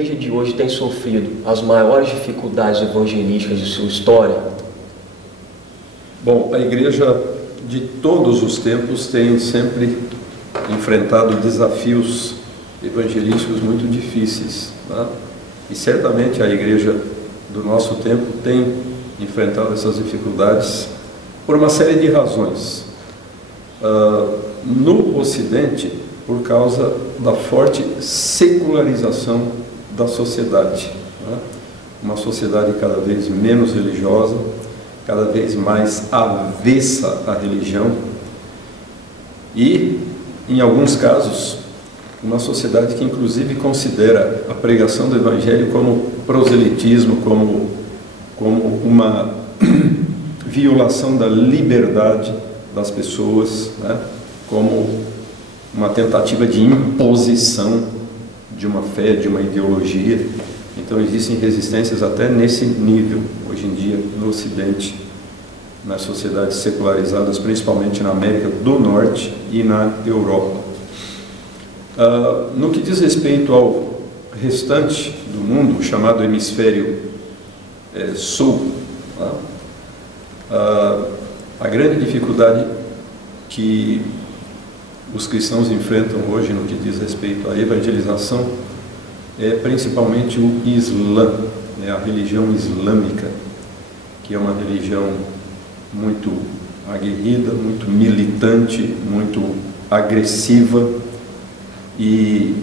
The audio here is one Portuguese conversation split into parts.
igreja de hoje tem sofrido as maiores dificuldades evangelísticas de sua história? Bom, a igreja de todos os tempos tem sempre enfrentado desafios evangelísticos muito difíceis, né? E certamente a igreja do nosso tempo tem enfrentado essas dificuldades por uma série de razões. No Ocidente, por causa da forte secularização da sociedade, né? Uma sociedade cada vez menos religiosa, cada vez mais avessa à religião e, em alguns casos, uma sociedade que inclusive considera a pregação do Evangelho como proselitismo, como uma violação da liberdade das pessoas, né? Como uma tentativa de imposição de uma fé, de uma ideologia. Então existem resistências até nesse nível, hoje em dia, no Ocidente, nas sociedades secularizadas, principalmente na América do Norte e na Europa. No que diz respeito ao restante do mundo, chamado hemisfério sul, a grande dificuldade que os cristãos enfrentam hoje no que diz respeito à evangelização é principalmente o Islã, a religião islâmica, que é uma religião muito aguerrida, muito militante, muito agressiva e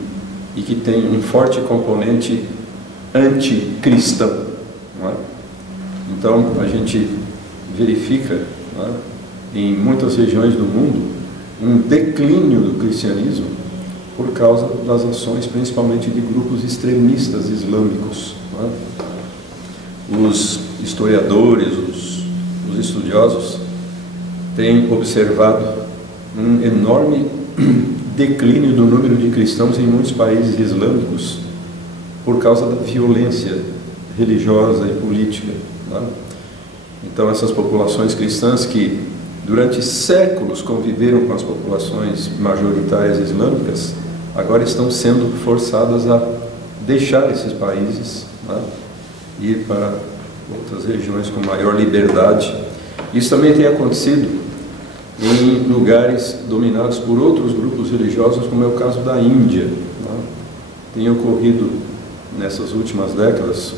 que tem um forte componente anticristão, não é? Então a gente verifica, não é, em muitas regiões do mundo um declínio do cristianismo por causa das ações principalmente de grupos extremistas islâmicos, não é? Os historiadores, os estudiosos têm observado um enorme declínio do número de cristãos em muitos países islâmicos por causa da violência religiosa e política, não é? Então essas populações cristãs que durante séculos conviveram com as populações majoritárias islâmicas, agora estão sendo forçadas a deixar esses países, né, e ir para outras regiões com maior liberdade. Isso também tem acontecido em lugares dominados por outros grupos religiosos, como é o caso da Índia, né? Tem ocorrido nessas últimas décadas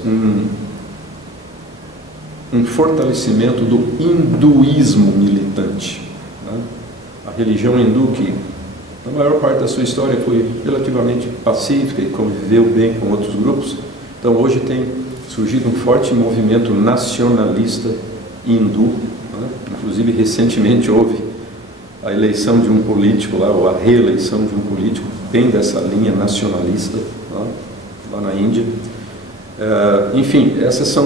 um fortalecimento do hinduísmo militante, né? A religião hindu, que na maior parte da sua história foi relativamente pacífica e conviveu bem com outros grupos, então hoje tem surgido um forte movimento nacionalista hindu, né? Inclusive recentemente houve a eleição de um político lá, ou a reeleição de um político bem dessa linha nacionalista, né, lá na Índia. Enfim, essas são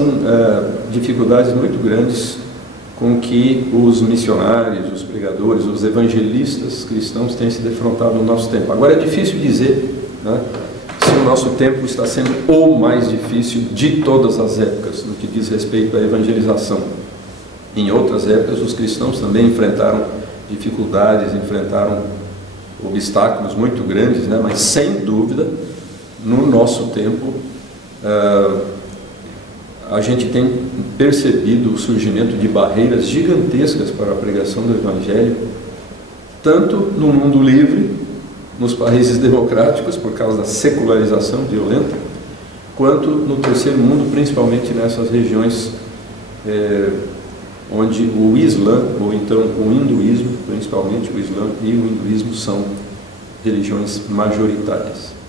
dificuldades muito grandes com que os missionários, os pregadores, os evangelistas cristãos têm se defrontado no nosso tempo. Agora é difícil dizer, né, se o nosso tempo está sendo o mais difícil de todas as épocas, no que diz respeito à evangelização. Em outras épocas, os cristãos também enfrentaram dificuldades, enfrentaram obstáculos muito grandes, né? Mas sem dúvida, no nosso tempo, a gente tem percebido o surgimento de barreiras gigantescas para a pregação do Evangelho, tanto no mundo livre, nos países democráticos, por causa da secularização violenta, quanto no terceiro mundo, principalmente nessas regiões onde o Islã, ou então o hinduísmo, principalmente o Islã e o hinduísmo, são religiões majoritárias.